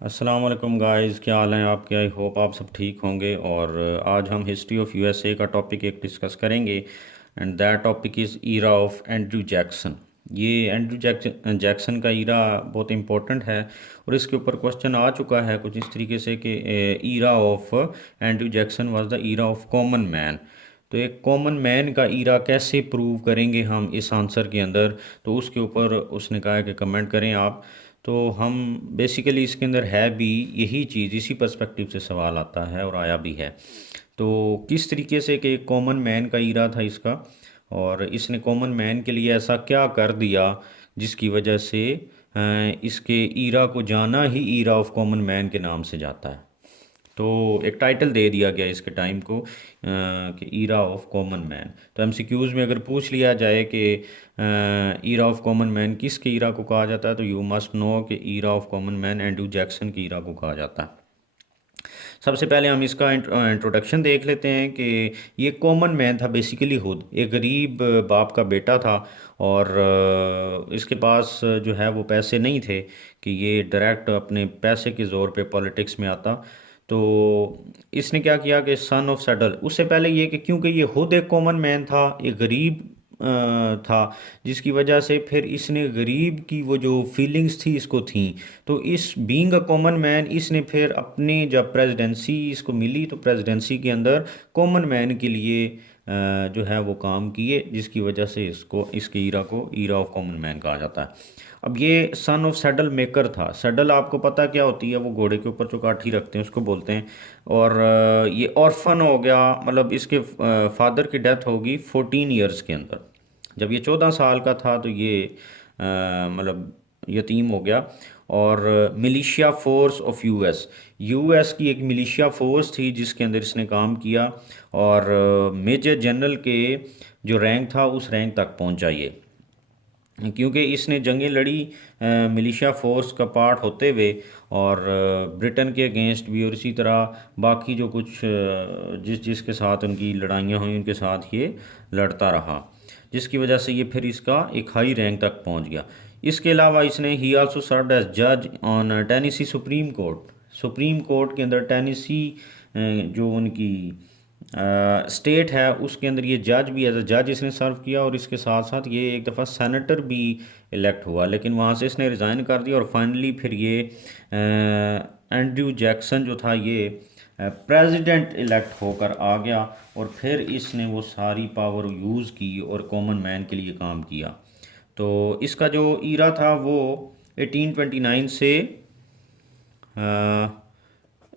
अस्सलाम वालेकुम गाइस, क्या हाल हैं आपके। आई होप आप सब ठीक होंगे। और आज हम हिस्ट्री ऑफ यूएसए का टॉपिक एक डिस्कस करेंगे and that topic is era of Andrew Jackson. ये एंड्रयू जैक्सन का ईरा बहुत इम्पोर्टेंट है और इसके ऊपर क्वेश्चन आ चुका है कुछ इस तरीके से कि era of Andrew Jackson was the era of common man. तो एक कॉमन मैन का ईरा कैसे प्रूव करेंगे हम इस आंसर के अंदर, तो उसके ऊपर उसने कहा है कि कमेंट करें आप। तो हम बेसिकली इसके अंदर है भी यही चीज़, इसी पर्सपेक्टिव से सवाल आता है और आया भी है। तो किस तरीके से कि कॉमन मैन का ईरा था इसका, और इसने कॉमन मैन के लिए ऐसा क्या कर दिया जिसकी वजह से इसके ईरा को जाना ही ईरा ऑफ कॉमन मैन के नाम से जाता है। तो एक टाइटल दे दिया गया इसके टाइम को कि ईरा ऑफ कॉमन मैन। तो एमसीक्यूज़ में अगर पूछ लिया जाए कि ईरा ऑफ कॉमन मैन किसके ईरा को कहा जाता है, तो यू मस्ट नो कि era of common man Andrew Jackson की ईरा को कहा जाता है। सबसे पहले हम इसका इंट्रोडक्शन देख लेते हैं कि ये कॉमन मैन था बेसिकली, खुद एक गरीब बाप का बेटा था और इसके पास जो है वो पैसे नहीं थे कि ये डायरेक्ट अपने पैसे के ज़ोर पे पॉलिटिक्स में आता। तो इसने क्या किया कि सन ऑफ सेडल, उससे पहले ये कि क्योंकि ये खुद एक कॉमन मैन था, एक गरीब था, जिसकी वजह से फिर इसने गरीब की वो जो फीलिंग्स थी इसको थी। तो इस बीइंग अ कॉमन मैन इसने फिर अपने जब प्रेसिडेंसी इसको मिली तो प्रेसिडेंसी के अंदर कॉमन मैन के लिए जो है वो काम किए, जिसकी वजह से इसको इसके ईरा को ईरा ऑफ कॉमन मैन कहा जाता है। अब ये सन ऑफ सेडल मेकर था। सेडल आपको पता क्या होती है, वो घोड़े के ऊपर जो काठी रखते हैं उसको बोलते हैं। और ये ऑर्फन हो गया, मतलब इसके फादर की डेथ होगी 14 ईयर्स के अंदर। जब ये 14 साल का था तो ये मतलब यतीम हो गया। और militia force of US, US की एक मिलिशिया फोर्स थी जिसके अंदर इसने काम किया और मेजर जनरल के जो रैंक था उस रैंक तक पहुंचा ये, क्योंकि इसने जंगें लड़ी मिलिशिया फोर्स का पार्ट होते हुए, और ब्रिटेन के अगेंस्ट भी, और इसी तरह बाकी जो कुछ जिस जिसके साथ उनकी लड़ाइयाँ हुई उनके साथ ये लड़ता रहा, जिसकी वजह से ये फिर इसका एक हाई रैंक तक पहुंच गया। इसके अलावा इसने ही आल्सो सर्व्ड एज जज on Tennessee supreme court. Supreme court के अंदर टेनेसी जो उनकी स्टेट है उसके अंदर ये जज भी, एज अ जज इसने सर्व किया, और इसके साथ साथ ये एक दफ़ा सेनेटर भी इलेक्ट हुआ, लेकिन वहाँ से इसने रिज़ाइन कर दिया और फाइनली फिर ये एंड्रयू जैक्सन जो था ये प्रेसिडेंट इलेक्ट होकर आ गया, और फिर इसने वो सारी पावर यूज़ की और कॉमन मैन के लिए काम किया। तो इसका जो ईरा था वो 1829 से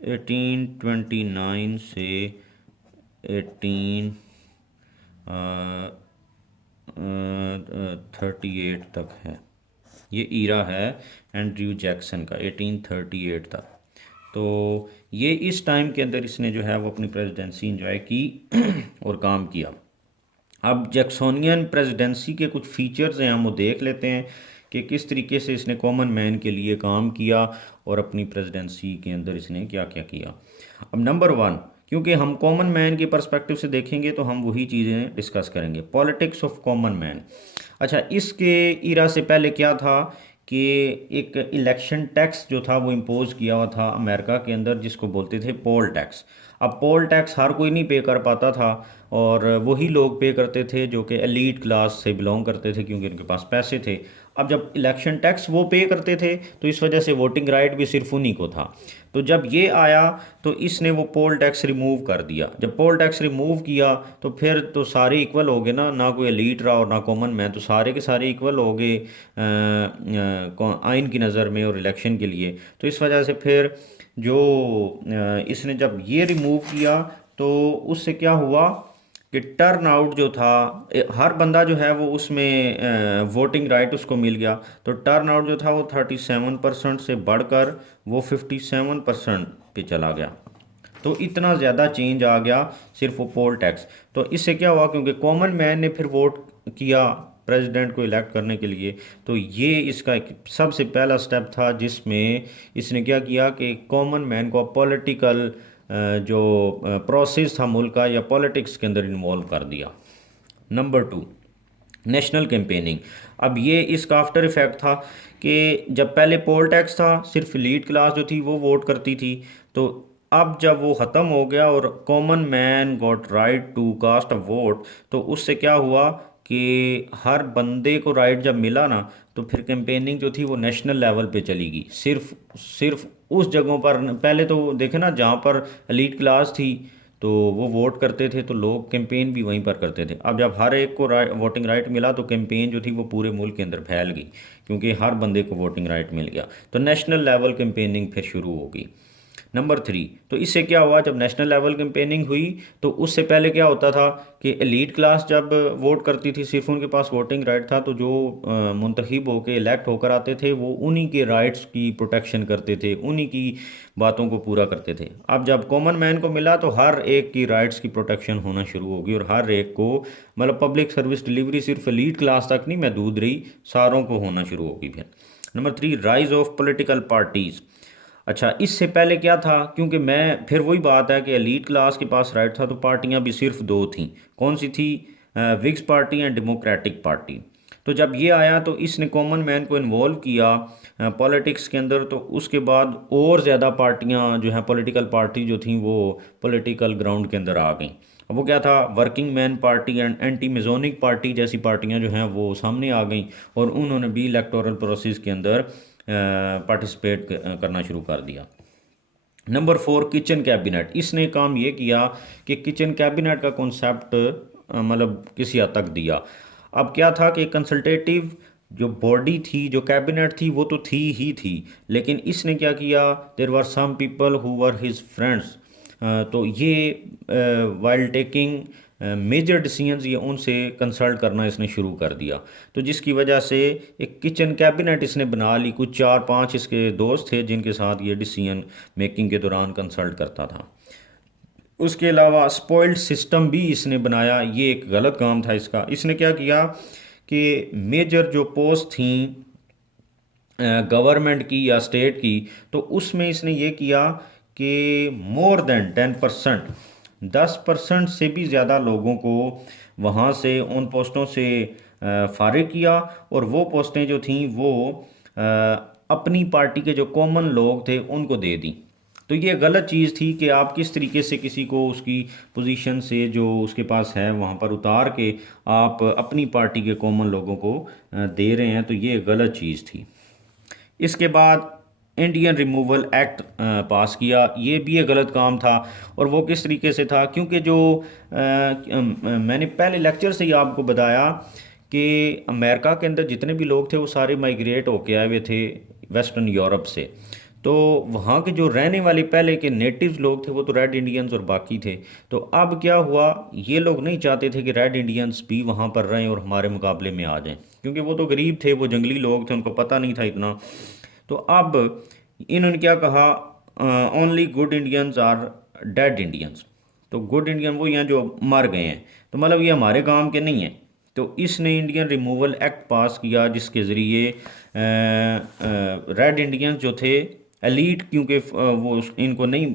1829 से 1838 तक है। ये ईरा है एंड्रयू जैक्सन का 1838 तक। तो ये इस टाइम के अंदर इसने जो है वो अपनी प्रेसिडेंसी इंजॉय की और काम किया। अब जैक्सोनियन प्रेसिडेंसी के कुछ फीचर्स हैं, हम वो देख लेते हैं कि किस तरीके से इसने कॉमन मैन के लिए काम किया और अपनी प्रेसिडेंसी के अंदर इसने क्या क्या किया। अब नंबर वन, क्योंकि हम कॉमन मैन के पर्सपेक्टिव से देखेंगे तो हम वही चीज़ें डिस्कस करेंगे। Politics of common man. अच्छा, इसके इरा से पहले क्या था कि एक इलेक्शन टैक्स जो था वो इम्पोज किया हुआ था अमेरिका के अंदर, जिसको बोलते थे पोल टैक्स। अब पोल टैक्स हर कोई नहीं पे कर पाता था, और वही लोग पे करते थे जो कि एलीट क्लास से बिलोंग करते थे, क्योंकि उनके पास पैसे थे। अब जब इलेक्शन टैक्स वो पे करते थे तो इस वजह से वोटिंग राइट भी सिर्फ उन्हीं को था। तो जब ये आया तो इसने वो पोल टैक्स रिमूव कर दिया। जब पोल टैक्स रिमूव किया तो फिर तो सारे इक्वल हो गए ना, ना कोई एलीट रहा और ना कॉमन मैन, तो सारे के सारे इक्वल हो गए आइन की नज़र में और इलेक्शन के लिए। तो इस वजह से फिर जो इसने जब ये रिमूव किया तो उससे क्या हुआ कि टर्न आउट जो था, हर बंदा जो है वो उसमें वोटिंग राइट उसको मिल गया। तो टर्न आउट जो था वो 37% से बढ़कर वो 57% पे चला गया। तो इतना ज़्यादा चेंज आ गया सिर्फ वो पोल टैक्स। तो इससे क्या हुआ, क्योंकि कॉमन मैन ने फिर वोट किया प्रेसिडेंट को इलेक्ट करने के लिए, तो ये इसका एक सबसे पहला स्टेप था जिसमें इसने क्या किया कि कॉमन मैन को पॉलिटिकल जो प्रोसेस था मुल्क का या पॉलिटिक्स के अंदर इन्वॉल्व कर दिया। Number two, national campaigning. अब ये इसका आफ्टर इफेक्ट था कि जब पहले पोल टैक्स था, सिर्फ एलीट क्लास जो थी वो वोट करती थी, तो अब जब वो ख़त्म हो गया और common man got right to cast a vote, तो उससे क्या हुआ कि हर बंदे को राइट जब मिला ना, तो फिर कैंपेनिंग जो थी वो नेशनल लेवल पे चली गई। सिर्फ सिर्फ उस जगहों पर पहले तो देखे ना जहाँ पर एलीट क्लास थी, तो वो वोट करते थे, तो लोग कैंपेन भी वहीं पर करते थे। अब जब हर एक को वोटिंग राइट मिला, तो कैंपेन जो थी वो पूरे मुल्क के अंदर फैल गई, क्योंकि हर बंदे को वोटिंग राइट मिल गया। तो नेशनल लेवल कैंपेनिंग फिर शुरू हो गई। नंबर थ्री, तो इससे क्या हुआ, जब नेशनल लेवल कैंपेनिंग हुई, तो उससे पहले क्या होता था कि एलीट क्लास जब वोट करती थी, सिर्फ उनके पास वोटिंग राइट था, तो जो मुंतखब होकर इलेक्ट होकर आते थे वो उन्हीं के राइट्स की प्रोटेक्शन करते थे, उन्हीं की बातों को पूरा करते थे। अब जब कॉमन मैन को मिला, तो हर एक की राइट्स की प्रोटेक्शन होना शुरू होगी, और हर एक को मतलब पब्लिक सर्विस डिलीवरी सिर्फ एलीट क्लास तक नहीं महदूद रही, सारों को होना शुरू होगी फिर। Number three, rise of political parties. अच्छा, इससे पहले क्या था, क्योंकि मैं फिर वही बात है कि एलीट क्लास के पास राइट था, तो पार्टियां भी सिर्फ दो थीं। कौन सी थी? Wigs party and democratic party. तो जब ये आया, तो इसने कॉमन मैन को इन्वॉल्व किया पॉलिटिक्स के अंदर, तो उसके बाद और ज़्यादा पार्टियां जो हैं, पॉलिटिकल पार्टी जो थी वो पॉलिटिकल ग्राउंड के अंदर आ गई। अब वो क्या था, working man party and anti Masonic party जैसी पार्टियां जो हैं वो सामने आ गई, और उन्होंने भी इलेक्टोरल प्रोसेस के अंदर पार्टिसिपेट करना शुरू कर दिया। Number four, kitchen cabinet. इसने काम ये किया कि किचन कैबिनेट का कॉन्सेप्ट मतलब किसी हद तक दिया। अब क्या था कि कंसल्टेटिव जो बॉडी थी, जो कैबिनेट थी, वो तो थी ही थी, लेकिन इसने क्या किया, there were some people who were his friends, तो ये वाइल टेकिंग मेजर डिसीजंस ये उनसे कंसल्ट करना इसने शुरू कर दिया। तो जिसकी वजह से एक किचन कैबिनेट इसने बना ली, कुछ चार पांच इसके दोस्त थे जिनके साथ ये डिसीजन मेकिंग के दौरान कंसल्ट करता था। उसके अलावा स्पॉइल्ड सिस्टम भी इसने बनाया, ये एक गलत काम था इसका। इसने क्या किया कि मेजर जो पोस्ट थी गवर्नमेंट की या स्टेट की, तो उसमें इसने ये किया कि मोर देन 10%, 10% से भी ज़्यादा लोगों को वहाँ से उन पोस्टों से फारिग किया, और वो पोस्टें जो थीं वो अ, अपनी पार्टी के जो कॉमन लोग थे उनको दे दी। तो ये गलत चीज़ थी कि आप किस तरीके से किसी को उसकी पोजीशन से जो उसके पास है वहाँ पर उतार के आप अपनी पार्टी के कॉमन लोगों को दे रहे हैं, तो ये गलत चीज़ थी। इसके बाद इंडियन रिमूवल एक्ट पास किया, ये भी एक गलत काम था। और वो किस तरीके से था, क्योंकि जो मैंने पहले लेक्चर से ही आपको बताया कि अमेरिका के अंदर जितने भी लोग थे वो सारे माइग्रेट होके आए हुए थे वेस्टर्न यूरोप से। तो वहाँ के जो रहने वाले पहले के नेटिव्स लोग थे वो तो रेड इंडियंस और बाकी थे। तो अब क्या हुआ, ये लोग नहीं चाहते थे कि रेड इंडियंस भी वहाँ पर रहें और हमारे मुकाबले में आ जाएं, क्योंकि वो तो गरीब थे, वो जंगली लोग थे, उनको पता नहीं था इतना। तो अब इन्होंने क्या कहा, only good Indians are dead Indians. तो गुड इंडियन वो हैं जो मर गए हैं, तो मतलब ये हमारे काम के नहीं हैं। तो इसने इंडियन रिमूवल एक्ट पास किया, जिसके ज़रिए रेड इंडियंस जो थे एलीट, क्योंकि वो इनको नहीं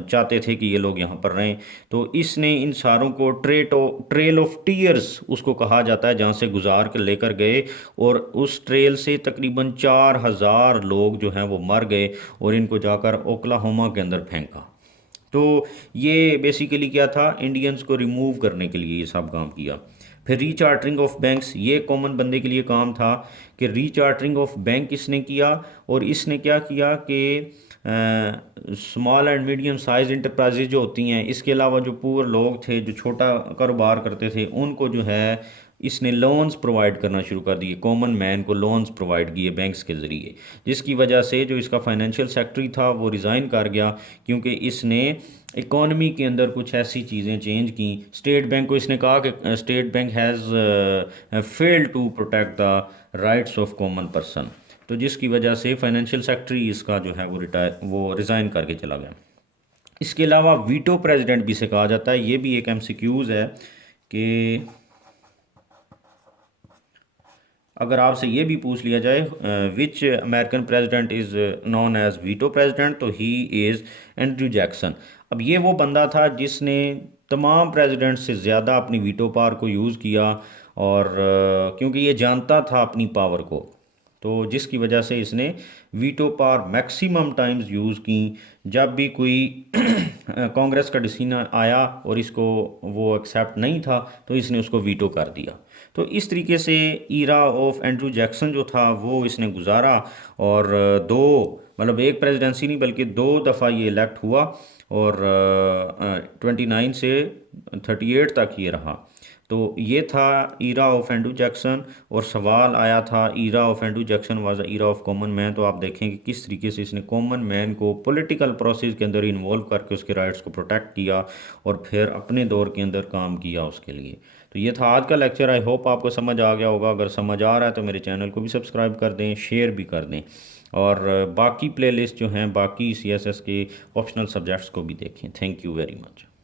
चाहते थे कि ये लोग यहाँ पर रहें, तो इसने इन सारों को ट्रेल ऑफ टीयर्स उसको कहा जाता है, जहाँ से गुजार कर लेकर गए, और उस ट्रेल से तकरीबन 4,000 लोग जो हैं वो मर गए, और इनको जाकर ओक्लाहोमा के अंदर फेंका। तो ये बेसिकली क्या था, इंडियंस को रिमूव करने के लिए ये सब काम किया। फिर रीचार्टरिंग ऑफ बैंक्स, ये कॉमन बंदे के लिए काम था कि रीचार्टरिंग ऑफ बैंक इसने किया। और इसने क्या किया कि small and medium size enterprises जो होती हैं, इसके अलावा जो पुअर लोग थे, जो छोटा कारोबार करते थे, उनको जो है इसने लोन्स प्रोवाइड करना शुरू कर दिए, कॉमन मैन को लोन्स प्रोवाइड किए बैंक्स के ज़रिए, जिसकी वजह से जो इसका फाइनेंशियल सेक्रेटरी था वो रिज़ाइन कर गया, क्योंकि इसने इकॉनमी के अंदर कुछ ऐसी चीज़ें चेंज की। स्टेट बैंक को इसने कहा कि state bank has failed to protect the rights of common person, तो जिसकी वजह से फाइनेंशियल सेक्रेटरी इसका जो है वो रिज़ाइन करके चला गया। इसके अलावा वीटो प्रेसिडेंट भी से कहा जाता है, ये भी एक एमसीक्यूज़ है कि अगर आपसे ये भी पूछ लिया जाए which American president is known as veto president, तो ही इज़ एंड्रयू जैक्सन। अब ये वो बंदा था जिसने तमाम प्रेसिडेंट से ज़्यादा अपनी वीटो पावर को यूज़ किया, और क्योंकि ये जानता था अपनी पावर को, तो जिसकी वजह से इसने veto power maximum times use की। जब भी कोई कांग्रेस का डिसीजन आया और इसको वो एक्सेप्ट नहीं था तो इसने उसको वीटो कर दिया। तो इस तरीके से ईरा ऑफ एंड्रू जैक्सन जो था वो इसने गुजारा, और दो मतलब एक प्रेसिडेंसी नहीं बल्कि दो दफ़ा ये इलेक्ट हुआ, और 29 से 38 तक ये रहा। तो ये था ईरा ऑफ एंड्रू जैक्सन। और सवाल आया था era of Andrew Jackson was era of common man, तो आप देखें कि किस तरीके से इसने कॉमन मैन को पॉलिटिकल प्रोसेस के अंदर इन्वॉल्व करके उसके राइट्स को प्रोटेक्ट किया और फिर अपने दौर के अंदर काम किया उसके लिए। तो ये था आज का लेक्चर। आई होप आपको समझ आ गया होगा। अगर समझ आ रहा है तो मेरे चैनल को भी सब्सक्राइब कर दें, शेयर भी कर दें, और बाकी प्लेलिस्ट जो हैं बाकी CSS के ऑप्शनल सब्जेक्ट्स को भी देखें। Thank you very much.